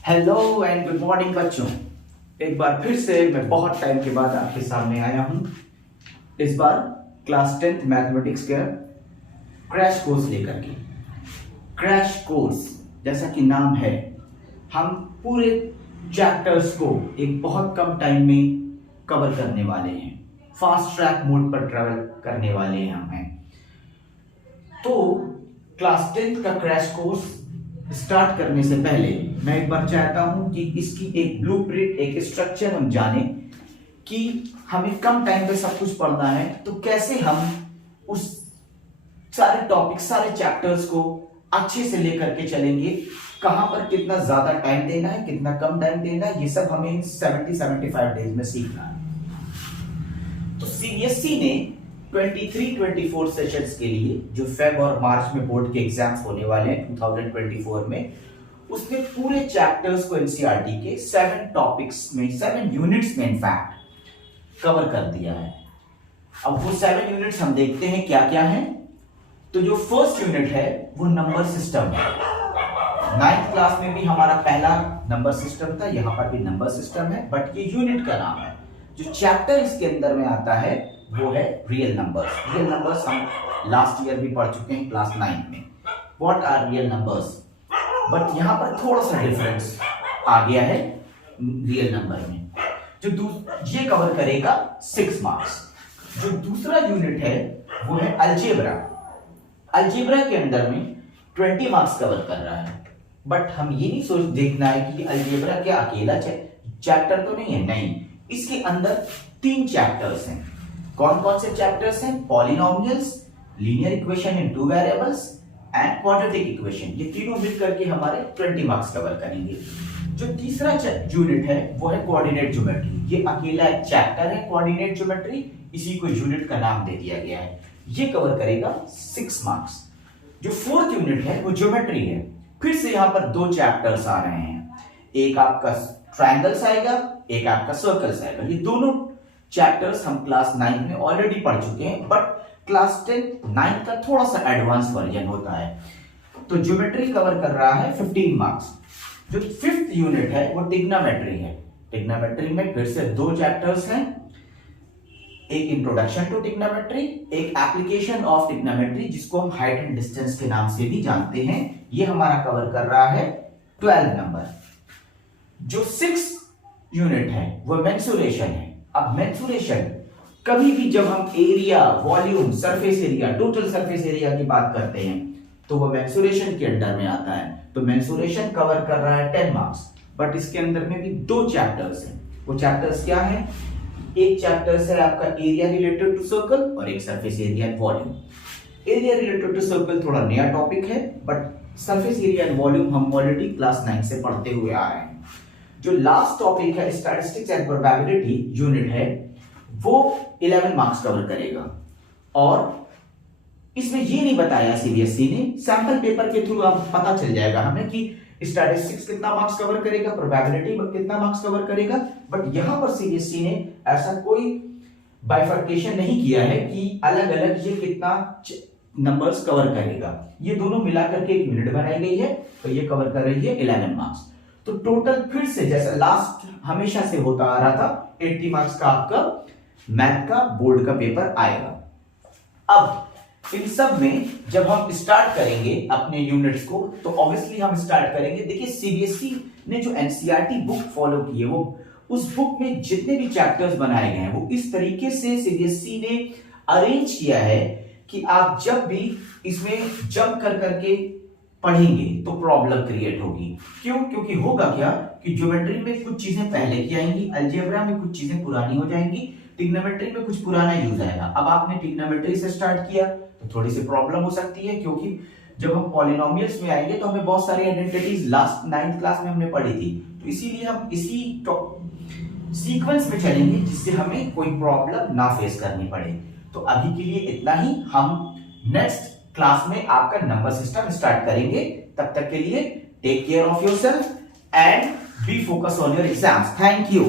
Hello and good morning बच्चों। एक बार फिर से मैं बहुत टाइम के बाद आपके सामने आया हूं। इस बार क्लास 10th मैथमेटिक्स का क्रैश कोर्स लेकर के। क्रैश कोर्स जैसा कि नाम है, हम पूरे चैप्टर्स को एक बहुत कम टाइम में कवर करने वाले हैं। फास्ट ट्रैक मोड पर ट्रेवल करने वाले हैं हम। तो क्लास 10th का क्रैश कोर्स स्टार्ट करने से पहले मैं एक बार चाहता हूं कि इसकी एक ब्लूप्रिंट, एक स्ट्रक्चर हम जाने कि हमें कम टाइम पे सब कुछ पढ़ना है, तो कैसे हम उस सारे टॉपिक, सारे चैप्टर्स को अच्छे से लेकर के चलेंगे, कहां पर कितना ज्यादा टाइम देना है, कितना कम टाइम देना है, ये सब हमें 70-75 डेज में सीखना है। तो सीबीएसई ने 23-24 सेशंस के लिए, जो फेब और मार्च में बोर्ड के एग्जाम्स होने वाले हैं 2024 में, उसने पूरे चैप्टर्स को एनसीईआरटी के 7 टॉपिक्स में, 7 यूनिट्स में इनफैक्ट कवर कर दिया है। अब वो 7 यूनिट्स हम देखते हैं क्या क्या है। तो जो फर्स्ट यूनिट है वो नंबर सिस्टम है। 9th क्लास में भी हमारा पहला नंबर सिस्टम था, यहां पर भी नंबर सिस्टम है, बट ये यूनिट का नाम है। जो चैप्टर इसके अंदर में आता है वो है रियल नंबर्स। रियल नंबर्स हम लास्ट ईयर भी पढ़ चुके हैं क्लास 9 में। What are real numbers, but यहां पर थोड़ा सा डिफरेंस आ गया है रियल नंबर में। जो ये कवर करेगा 6 मार्क्स। जो दूसरा यूनिट है वो है अलजेब्रा। अलजेब्रा के अंदर में 20 मार्क्स कवर कर रहा है, बट हम ये नहीं सोच देखना है कि अलजेब्रा क्या अकेला चैप्टर तो नहीं है, नहीं, इसके अंदर 3 चैप्टर्स हैं। कौन कौन से चैप्टर्स हैं? Polynomials, linear equation in 2 variables and quadratic equation. ये तीनों मिलकर के हमारे 20 मार्क्स कवर करेंगे। जो तीसरा यूनिट है वो है कोऑर्डिनेट ज्योमेट्री। ये अकेला एक चैप्टर है कोऑर्डिनेट ज्योमेट्री, इसी को यूनिट का नाम दे दिया गया है। ये कवर करेगा 6 मार्क्स। जो फोर्थ यूनिट है वो ज्योमेट्री है। फिर से यहां पर 2 चैप्टर्स आ रहे हैं, एक आपका ट्रायंगल्स आएगा, एक आपका सर्कल्स आएगा। ये दोनों चैप्टर्स हम क्लास 9 में ऑलरेडी पढ़ चुके हैं, बट क्लास 9 का थोड़ा सा एडवांस वर्जन होता है। तो ज्योमेट्री कवर कर रहा है 15 मार्क्स। जो 5th यूनिट है वो ट्रिग्नोमेट्री है। ट्रिग्नोमेट्री में फिर से 2 चैप्टर्स हैं, एक इंट्रोडक्शन टू ट्रिग्नोमेट्री, एक एप्लीकेशन ऑफ ट्रिग्नोमेट्री, जिसको हम हाइट एंड डिस्टेंस के नाम से भी जानते हैं। ये हमारा कवर कर रहा है 12 नंबर। जो 6th यूनिट है वो मेंसुरेशन है। अब मेंसुरेशन, कभी भी जब हम area, volume, surface area, total surface area की बात करते हैं तो वो मेंसुरेशन के अंडर में आता है। तो मेंसुरेशन कवर कर रहा है 10 मार्क्स, बट इसके अंदर में भी 2 चैप्टर्स हैं। वो चैप्टर्स क्या है? एक चैप्टर है आपका एरिया रिलेटेड टू सर्कल और एक surface area and volume. Area related to circle थोड़ा नया टॉपिक है, but surface area and volume हम ऑलरेडी क्लास 9 से पढ़ते हुए आ रहे हैं। जो लास्ट टॉपिक है स्टैटिस्टिक्स एंड प्रोबेबिलिटी यूनिट है, वो 11 मार्क्स कवर करेगा। और इसमें ये नहीं बताया सीबीएसई ने, सैंपल पेपर के थ्रू अब पता चल जाएगा हमें कि स्टैटिस्टिक्स कितना मार्क्स कवर करेगा, प्रोबेबिलिटी कितना मार्क्स कवर करेगा। बट यहां पर सीबीएसई ने ऐसा कोई बाइफर्केशन नहीं किया है कि अलग अलग ये कितना नंबर्स कवर करेगा। ये दोनों मिलाकर के एक यूनिट बनाई गई है, तो ये कवर कर रही है 11 मार्क्स। तो टोटल फिर से जैसा लास्ट हमेशा से होता आ रहा था, 80 मार्क्स का आपका मैथ का बोर्ड का पेपर आएगा। अब इन सब में जब हम स्टार्ट करेंगे अपने यूनिट्स को, तो ऑब्वियसली हम स्टार्ट करेंगे। देखिए सीबीएसई ने जो एनसीईआरटी बुक फॉलो की है, वो उस बुक में जितने भी चैप्टर्स बनाए गए हैं वो इस तरीके से सीबीएसई ने अरेंज किया है कि आप जब भी इसमें जंप कर करके पढ़ेंगे तो प्रॉब्लम क्रिएट होगी। क्यों? क्योंकि होगा क्या कि ज्योमेट्री में कुछ चीजें पहले की आएंगी, अलजेब्रा में कुछ चीजें पुरानी हो जाएंगी, ट्रिग्नोमेट्री में कुछ पुराना यूज आएगा। अब आपने ट्रिग्नोमेट्री से स्टार्ट किया तो थोड़ी सी प्रॉब्लम हो सकती है, क्योंकि जब हम पॉलिनोमियल्स में आएंगे तो हमें बहुत सारी आइडेंटिटीज लास्ट 9th क्लास में हमने पढ़ी थी। तो इसीलिए हम इसी सीक्वेंस में चलेंगे जिससे हमें कोई प्रॉब्लम ना फेस करनी पड़े। तो अभी के लिए इतना ही। हम नेक्स्ट क्लास में आपका नंबर सिस्टम स्टार्ट करेंगे। तब तक के लिए take care of yourself and be focus on your exams. Thank you.